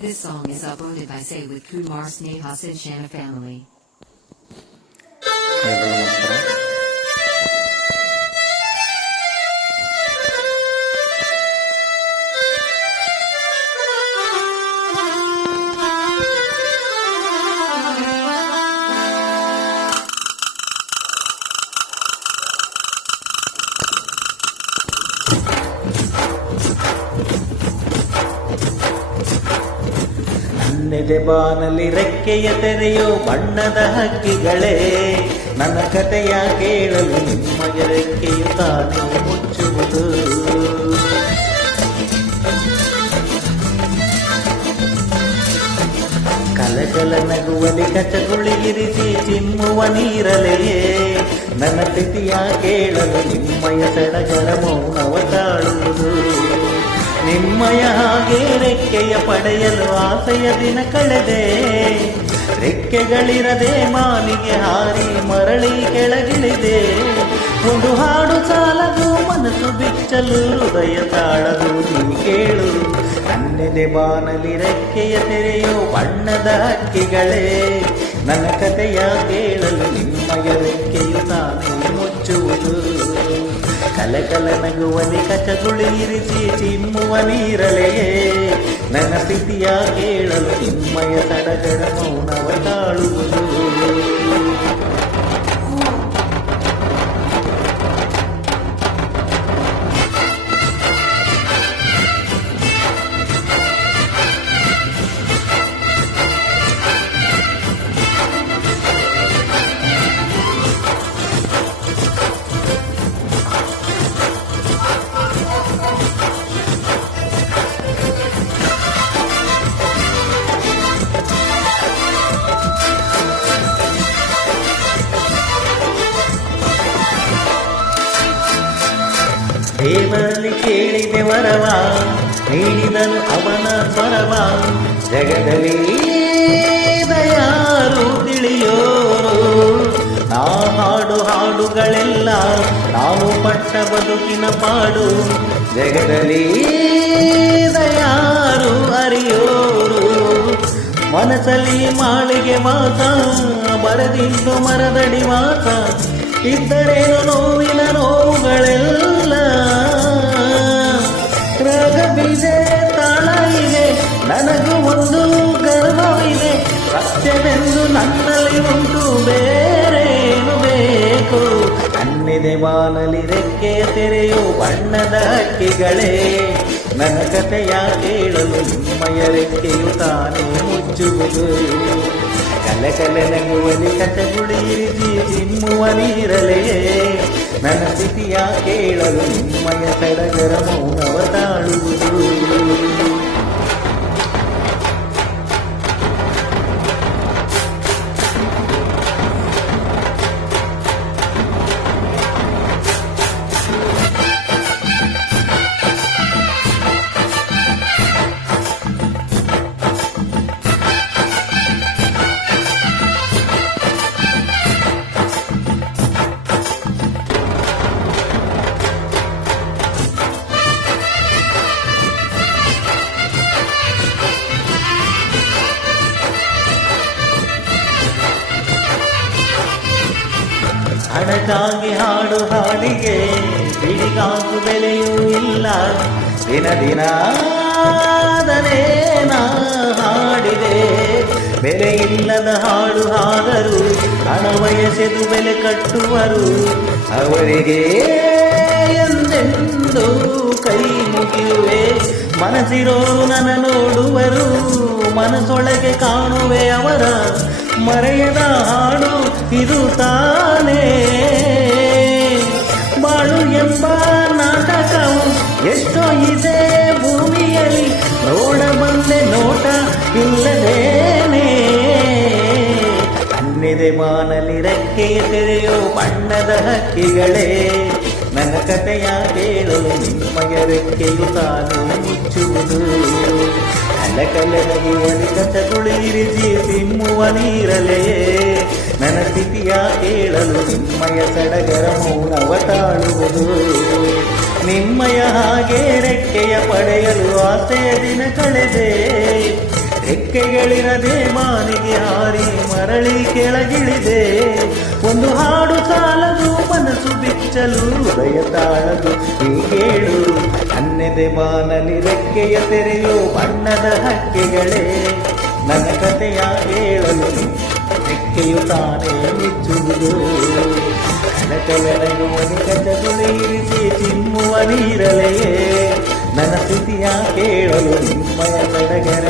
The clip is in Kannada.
This song is uploaded by Say with Kumar Sneha Shana family. ಎಲ್ರಿಗೂ ನಮಸ್ಕಾರ. ನನ್ನೆದೆ ಬಾನಲ್ಲಿ ರೆಕ್ಕೆಯ ತೆರೆಯೋ ಬಣ್ಣದ ಹಕ್ಕಿಗಳೇ, ನನ್ನ ಕಥೆಯ ಕೇಳಲು ನಿಮ್ಮಯ ರೆಕ್ಕೆಯು ತಾನೇ ಮುಚ್ಚುವುದು. ಕಲಕಲ ನಗುವಲಿ ಕಚಗುಳಿಗಿರಿಸಿ ಚಿಮ್ಮುವ ನೀರಲೆಯೇ, ನನ್ನ ಸ್ಥಿತಿಯ ಕೇಳಲು ನಿಮ್ಮಯ ಸಡಗರ ಮೌನವ ತಾಳುವುದು. ನಿಮ್ಮಯ ಹಾಗೆ ರೆಕ್ಕೆಯ ಪಡೆಯಲು ಆಸೆಯ ದಿನ ಕಳೆದೆ, ರೆಕ್ಕೆಗಳಿರದೆ ಮಾಲಿಗೆ ಹಾರಿ ಮರಳಿ ಕೆಳಗಿಳಿದೆ. ಒಂದು ಹಾಡು ಸಾಲದು ಮನಸ್ಸು ಬಿಚ್ಚಲು ಹೃದಯ ತಾಳದು, ನೀ ಕೇಳು ನನ್ನೆದೆ ಬಾನಲಿ ರೆಕ್ಕೆಯ ತೆರೆಯೋ ಬಣ್ಣದ ಹಕ್ಕಿಗಳೇ, ನನ್ನ ಕಥೆಯ ಕೇಳಲು ನಿಮ್ಮಯ ರೆಕ್ಕೆಯು ತಾನೇ ಮುಚ್ಚುವುದು. ಕಲಕಲ ನಗುವಲಿ ಕಚಗುಳಿ ಇರಿಸಿ ಚಿಮ್ಮುವ ನೀರಲೆಯೇ, ನನ್ನ ಸ್ಥಿತಿಯ ಕೇಳಲು ನಿಮ್ಮಯ ಸಡಗರ ಮೌನವ ತಾಳುವುದು. ದೇವರಲ್ಲಿ ಕೇಳಿದೆ ವರವ, ನೀಡಿದನು ಅವನ ಸ್ವರವ, ಜಗದಲ್ಲಿ ದಯಾರು ತಿಳಿಯೋರು. ನಾ ಹಾಡು ಹಾಡುಗಳೆಲ್ಲ ನಾವು ಪಟ್ಟ ಬದುಕಿನ ಪಾಡು, ಜಗದಲ್ಲಿ ದಯಾರು ಅರಿಯೋರು. ಮನಸ್ಸಲ್ಲಿ ಮಾಳಿಗೆ ಮಾತ, ಬರದಿದ್ದು ಮರದಡಿ ಮಾತ, ಇದ್ದರೇನು ನೋವಿನ ನೋವುಗಳೆಲ್ಲ. ರಾಗವಿದೆ ತಾಳ ಇದೆ, ನನಗೂ ಒಂದು ಗರ್ವವಿದೆ, ಸತ್ಯವೆಂದು ನನ್ನಲ್ಲಿ ಉಂಟು, ಬೇರೇನು ಬೇಕು. ನನ್ನೆದೆ ಬಾನಲಿ ರೆಕ್ಕೆಯ ತೆರೆಯೋ ಬಣ್ಣದ ಹಕ್ಕಿಗಳೇ, ನನ್ನ ಕಥೆಯ ಕೇಳಲು ನಿಮ್ಮಯ ರೆಕ್ಕೆಯು ತಾನೇ ಮುಚ್ಚುವುದು. ಕಲಕಲ ನಗುವಲಿ ಕಚಗುಳಿ ಇರಿಸಿ ಚಿಮ್ಮುವ ನೀರಲೆಯೇ, ನನ್ನ ಸ್ಥಿತಿಯ ಕೇಳಲು ನಿಮ್ಮಯ ಸಡಗರ ಮೌನವ ತಾಳುವುದು. ಹಣಕ್ಕಾಗಿ ಹಾಡು ಹಾಡಿಗೆ ಬಿಡಿಗಾಸು ಬೆಲೆಯೂ ಇಲ್ಲ, ದಿನ ದಿನ ನಾ ಹಾಡಿದೆ. ಬೆಲೆ ಇಲ್ಲದ ಹಾಡು ಹಾದರು ಹಣವಯಸೆದು ಬೆಲೆ ಕಟ್ಟುವರು, ಅವರಿಗೆ ಎಂದೆಂದು ಕೈ ಮುಗಿಯುವೆ. ಮನಸ್ಸಿರೋರು ನನ್ನ ನೋಡುವರು, ಮನಸ್ಸೊಳಗೆ ಕಾಣುವೆ ಅವರ ಮರೆಯದ ಹಾಡು ಇದು ತಾನೇ. ಬಾಳು ಎಂಬ ನಾಟಕವು ಎಷ್ಟೋ ಇದೆ ಭೂಮಿಯಲ್ಲಿ, ನೋಡಬಂದೆ ನೋಟ ಇಲ್ಲದೇನೆ. ನನ್ನೆದೆ ಬಾನಲಿ ರೆಕ್ಕೆಯ ತೆರೆಯೋ ಬಣ್ಣದ ಹಕ್ಕಿಗಳೇ, ನನ್ನ ಕಥೆಯ ಕೇಳಲು ನಿಮ್ಮಯ ರೆಕ್ಕೆಯು ತಾನು ಮುಚ್ಚುವುದು. ಕಲಕಲ ನಗುವಲಿ ಕಚಗುಳಿ ಇರಿಸಿ ಚಿಮ್ಮುವ ನೀರಲೆಯೇ, ನನ್ನ ಸ್ಥಿತಿಯ ಕೇಳಲು ನಿಮ್ಮಯ ಸಡಗರ ಮೌನವ ತಾಳುವುದು. ನಿಮ್ಮಯ ಹಾಗೆ ರೆಕ್ಕೆಯ ಪಡೆಯಲು ಆಸೆಯ ದಿನ ಕಳೆದೆ, ರೆಕ್ಕೆಗಳಿರದೆ ಮಾನಿಗೆ ಹಾರಿ ಮರಳಿ ಕೆಳಗಿಳಿದೆ. ಒಂದು ಹಾಡು ಸಾಲದು ಮನಸ್ಸು ಬಿಚ್ಚಲು ಹೃದಯ ತಾಳದು ಈ ಕೇಳು. ಅನ್ನೆದೆ ಬಾನಲಿ ರೆಕ್ಕೆಯ ತೆರೆಯೋ ಬಣ್ಣದ ಹಕ್ಕಿಗಳೇ, ನನ್ನ ಕಥೆಯ ಹೇಳಲು ರೆಕ್ಕೆಯು ತಾನೇ ಮಿಚ್ಚುವುದು. ಕನಕವೆನಗುವ ನಿಕಟಗುಳಿ ಇರಿಸಿ ಚಿಮ್ಮುವ ನೀರಲೆಯೇ, ನನ್ನ ಸ್ಥಿತಿಯ ಕೇಳಲು ನಿಮ್ಮಯ ಸಡಗರ